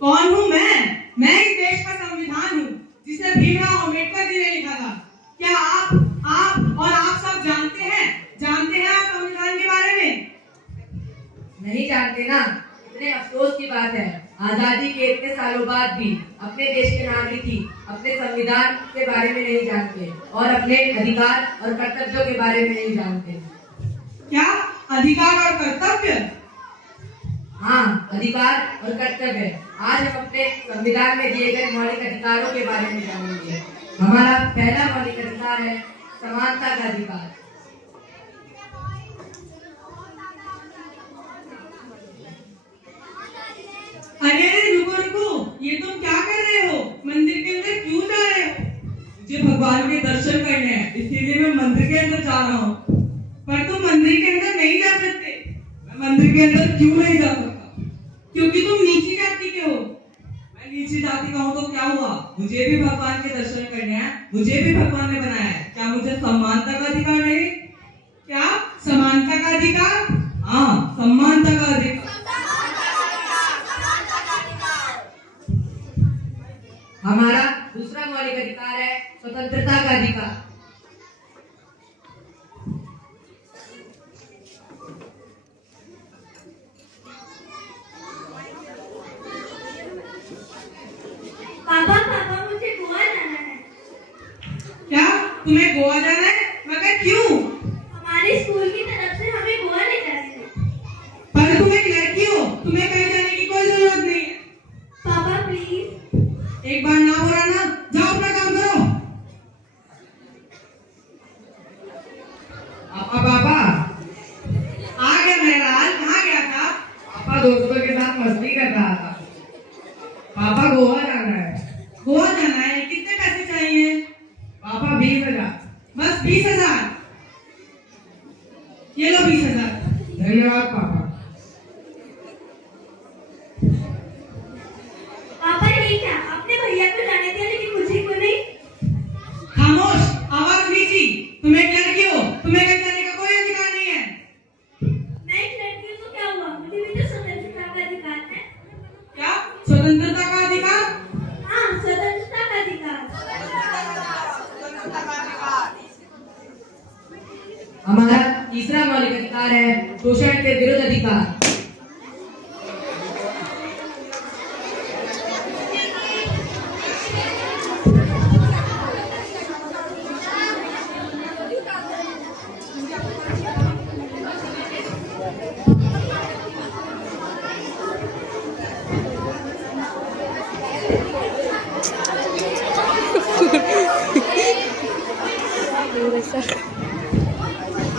कौन हूँ मैं इस देश का संविधान हूँ जिसे भीमराव अम्बेडकर जी ने लिखा था। क्या आप और आप सब जानते हैं आप संविधान के बारे में? नहीं जानते ना। इतने अफसोस की बात है, आजादी के इतने सालों बाद भी अपने देश के नागरिक ही अपने संविधान के बारे में नहीं जानते और अपने अधिकार और कर्तव्यों के बारे में नहीं जानते। क्या अधिकार और कर्तव्य? हाँ, अधिकार और कर्तव्य। आज हम अपने संविधान में दिए गए मौलिक अधिकारों के बारे में जानेंगे। हमारा पहला मौलिक अधिकार है समानता का अधिकार। अरे रुको, ये तुम क्या कर रहे हो? मंदिर के अंदर क्यों जा रहे हो? मुझे भगवान के दर्शन करने हैं, इसीलिए मैं मंदिर के अंदर जा रहा हूँ। पर तुम मंदिर के अंदर नहीं जा सकते। मैं मंदिर के अंदर क्यों नहीं जा सकता? क्योंकि तुम नीची जाति के हो। मैं नीची जाति का हूँ तो क्या हुआ? मुझे भी भगवान के दर्शन करने हैं, मुझे भी भगवान ने बनाया है। क्या मुझे समानता का अधिकार नहीं? क्या समानता का अधिकार? हाँ, समानता का अधिकार। हमारा दूसरा मौलिक अधिकार है स्वतंत्रता का अधिकार। पापा मुझे गोवा जाना है। क्या तुम्हें गोवा जाना है? मगर क्यों? हमारे स्कूल की तरफ से हमें गोवा ले जा रहे हैं। पर तुम एक लड़की हो, तुम्हें कहीं जाने की कोई जरूरत नहीं है। पापा प्लीज। एक बार ना बोला ना, जाओ अपना काम करो। पापा आ गया मेरा लाल, कहाँ गया था? पापा दोस्तों के साथ मस्ती कर रहा था। पापा गोवा जाना है। गोवा जाना है? कितने पैसे चाहिए? पापा 20,000। बस 20,000? ये लो 20,000। धन्यवाद पापा। पापा ये क्या, आपने भैया को जाने दिया लेकिन मुझे क्यों नहीं? खामोश, आवाज नीची। तुम एक लड़की हो, तुम्हें कहीं जाने का कोई अधिकार नहीं है। मैं एक लड़की हूँ तो क्या हुआ, मुझे भी तो स्वतंत्रता का अधिकार है। क्या स्वतंत्रता का अधिकार? हाँ, स्वतंत्रता का अधिकार। हमारा तीसरा मौलिक अधिकार है शोषण के विरुद्ध अधिकार।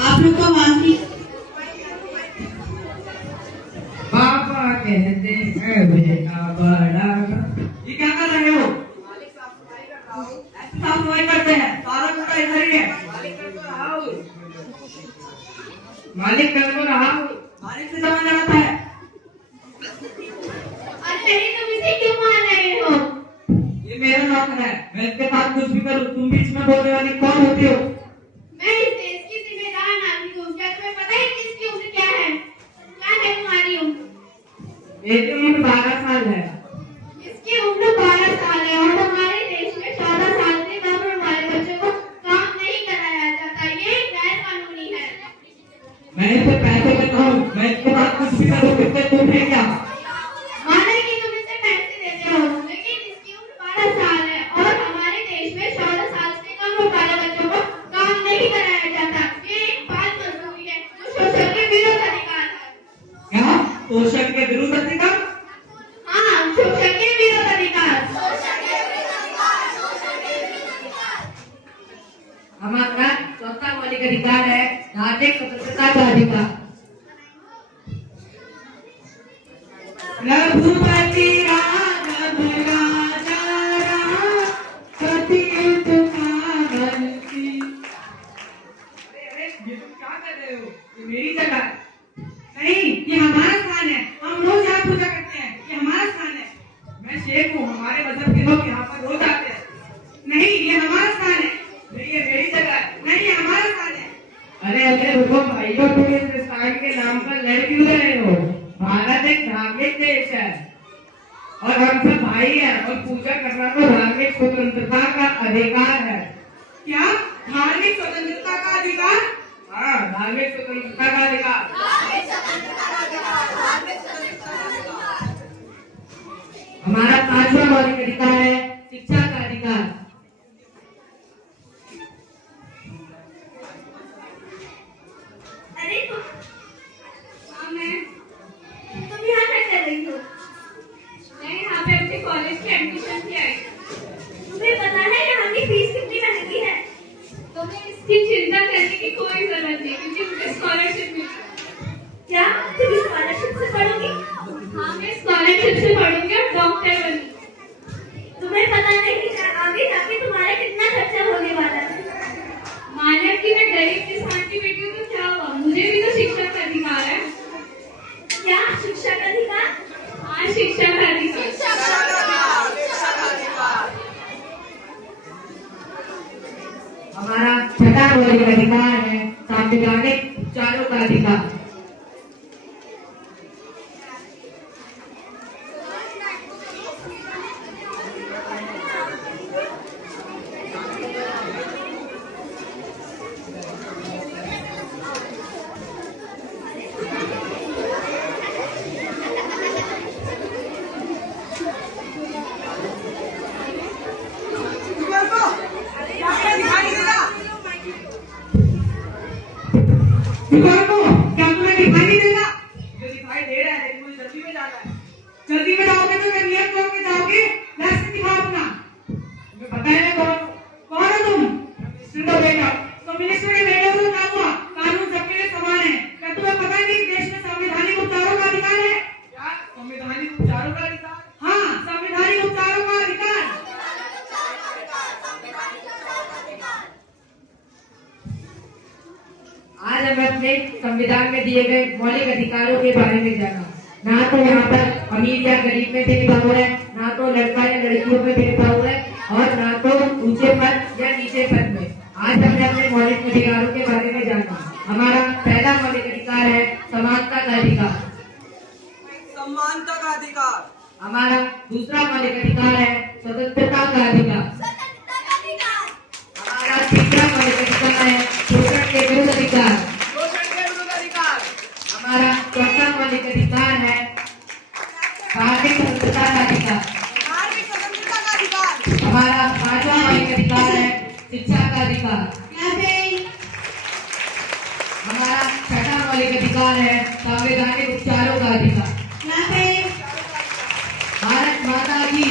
आप लोग को मानती। पापा कहते हैं बेटा बड़ा। ये क्या कर रहे हो? ऐसे साफ सफाई करते हैं, सारा कूड़ा इधर ही है। मालिक कर तो रहा हूँ। मालिक से जमा जाता है। अरे नहीं, तुम इसे क्यों मार रहे हो? ये मेरा नौकर है, मैं इसके साथ कुछ भी करूँ, तुम बीच में बोलने वाली कौन होती हो? मैं इस देश की जिम्मेदार नागरिक हूँ। क्या तुम्हें पता है कि इसकी उम्र क्या है? क्या है तुम्हारी उम्र? मेरी उम्र 12 साल है। इसकी उम्र 12 साल है और हमारे देश में 14 साल से कम उम्र वाले बच्चों को काम नहीं कराया जाता। ये गैर कानूनी है। मैं इसे पैसे देता हूँ, मैं इसके साथ कुछ भी करूँ, इससे तुम है क्या? माने कि तुम इसे पैसे देते हो, लेकिन इसकी उम्र 12 साल है और हमारे देश में 14 साल से कम उम्र वाले बच्चों को काम नहीं कराया जाता। ये एक बाल मजदूरी है जो शोषण के विरुद्ध अधिकार है। क्या? शोषण के विरुद्ध अधिकार? हाँ, शोषण के विरुद्ध अधिकार। हमारा चौथा मौलिक अधिकार है धार्मिक स्वतंत्रता का अधिकार। रघुपति राघव राजा राम, सतीत कानन की। अरे ये तुम क्या कर रहे हो? ये मेरी जगह है। नहीं, ये हमारा स्थान है। हम रोज यहाँ पूजा करते हैं, ये हमारा स्थान है। मैं शेख हूँ, हमारे मजहब के लोग यहाँ पर रोज आते हैं। नहीं, ये हमारा स्थान है। नहीं, ये मेरी जगह है। नहीं, ये हमारा स्थान है। अरे रुको भाइयों, तुम इस स्थान के नाम पर लड़ क्यों रहे हो? भारत एक धार्मिक देश है। और हम सब भाई हैं और पूजा करना तो धार्मिक स्वतंत्रता का अधिकार है। क्या धार्मिक स्वतंत्रता का अधिकार? हाँ, धार्मिक स्वतंत्रता का अधिकार। हमारा 5वां मौलिक अधिकार है शिक्षा का अधिकार। अरे तुम यहाँ क्या कर रही हो? मैं यहाँ पे अपने कॉलेज के एडमिशन के आई। तुम्हें पता है यहाँ की फीस कितनी महंगी है? तुम्हें इसकी चिंता करने की कोई जरूरत नहीं क्योंकि मुझे स्कॉलरशिप मिली। क्या तुम स्कॉलरशिप से पढ़ोगी? हाँ, मैं स्कॉलरशिप से पढ़ूंगी और डॉक्टर बनूंगी। तुम्हें पता नहीं है आगे जाके तुम्हारा कितना खर्चा होने वाला है? मानव की मैं गरीब किसान की बेटी हूँ तो क्या हुआ, मुझे भी तो शिक्षा का अधिकार है। क्या शिक्षा का अधिकार? हाँ, शिक्षा का अधिकार। हमारा 6वां मौलिक अधिकार है सांविधानिक उपचारों का अधिकार। विकल्प क्या तुम्हें दिखाई नहीं देगा? मुझे दिखाई दे रहा है लेकिन मुझे जल्दी में जाना है। जल्दी में जाओगे तो फिर नियम तोड़ के जाओगे। रास्ते दिखाओ अपना। तुम्हें पता है मैं कौन हो तुम? मिनिस्टर का बेटा। तो मिनिस्टर के बेटे को क्या हुआ? कानून सबके लिए समान है। क्या तुम्हें पता है कि देश में संवैधानिक उपचारों का अधिकार है? क्या संवैधानिक उपचारों का अधिकार? हाँ, संवैधानिक उपचारों का अधिकार। आज हम अपने संविधान में दिए गए मौलिक अधिकारों के बारे में जाना। ना तो यहाँ पर अमीर या गरीब में भेदभाव है, ना तो लड़का या लड़कियों में भेदभाव है, और ना तो ऊंचे पद या नीचे पद में। आज हमने अपने मौलिक अधिकारों के बारे में जाना। हमारा पहला मौलिक अधिकार है समानता का अधिकार। सम्मानता का अधिकार। हमारा दूसरा मौलिक अधिकार है स्वतंत्रता का अधिकार। हमारा तीसरा मौलिक अधिकार है शोषण के विरुद्ध अधिकार। हमारा चौथा मौलिक अधिकार है धार्मिक स्वतंत्रता का अधिकार। हमारा 5वां मौलिक अधिकार है शिक्षा का अधिकार। हमारा 6वां मौलिक अधिकार है संवैधानिक उपचारों का अधिकार। भारत माता की